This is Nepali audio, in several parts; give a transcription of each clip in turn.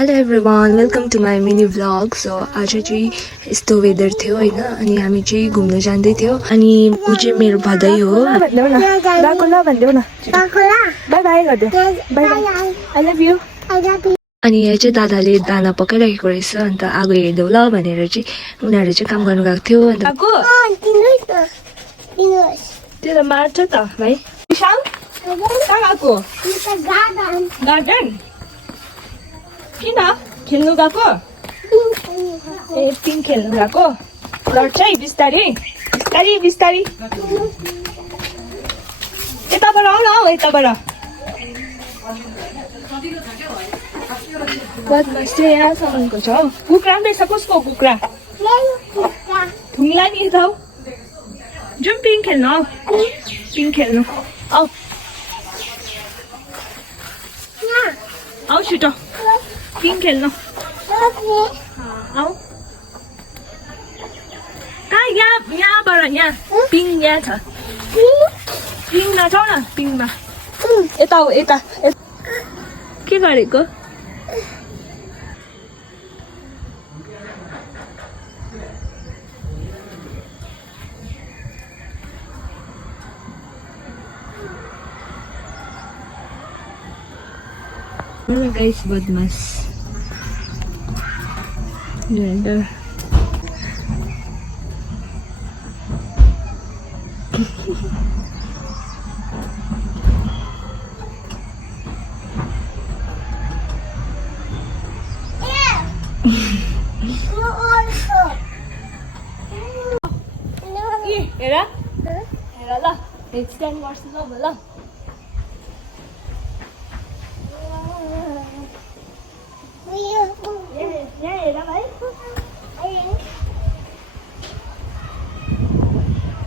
hello everyone welcome to my mini vlog so आज चाहिँ यस्तो वेदर थियो होइन अनि हामी चाहिँ घुम्न जाँदै थियो अनि ऊ चाहिँ मेरो भदै हो अनि यहाँ चाहिँ दादाले दाना पकाइराखेको रहेछ अन्त आगो हेर्दै ल भनेर चाहिँ उनीहरू चाहिँ काम गर्नु गएको थियो अन्त त्यसलाई मार्छ त भाइ विशाल कहाँ गएको गार्डन किन खेल्नु गएको ए पिङ खेल्नु गएको लड्छ है बिस्तारी बिस्तारी बिस्तारी यताबाट आऊ न हौ यताबाट बदमास चाहिँ यहाँसम्मको छ हौ कुखुरा पनि रहेछ कसको कुखुरा ठुङ्ला नि यता हौ जाउँ पिङ खेल्नु हौ पिङ खेल्नु आऊ आऊ छिटो पिङ खेल्नु आऊ कहाँ यहाँबाट यहाँ पिङ यहाँ छ पिङमा जाऊ न पिङमा यता हो यता के गरेको guys बदमास हेर हेर ल स्ट्यान्ड गर्छु ल ल यहाँ हेर भाइ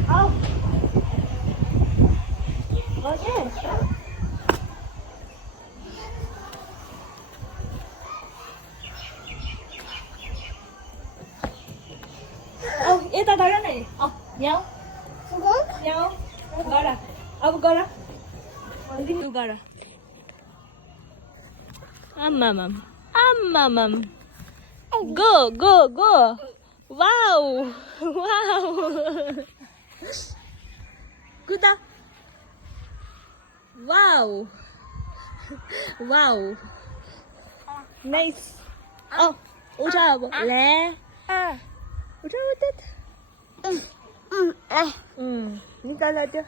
आऊ यता गर न यहाँ यहाँ गर अब गर तँ गर आम्मामाम आम्मामाम go go go wow wow कुदा वाउ वाउ नाइस उठा अब ले उठा उठा निकाल त्यो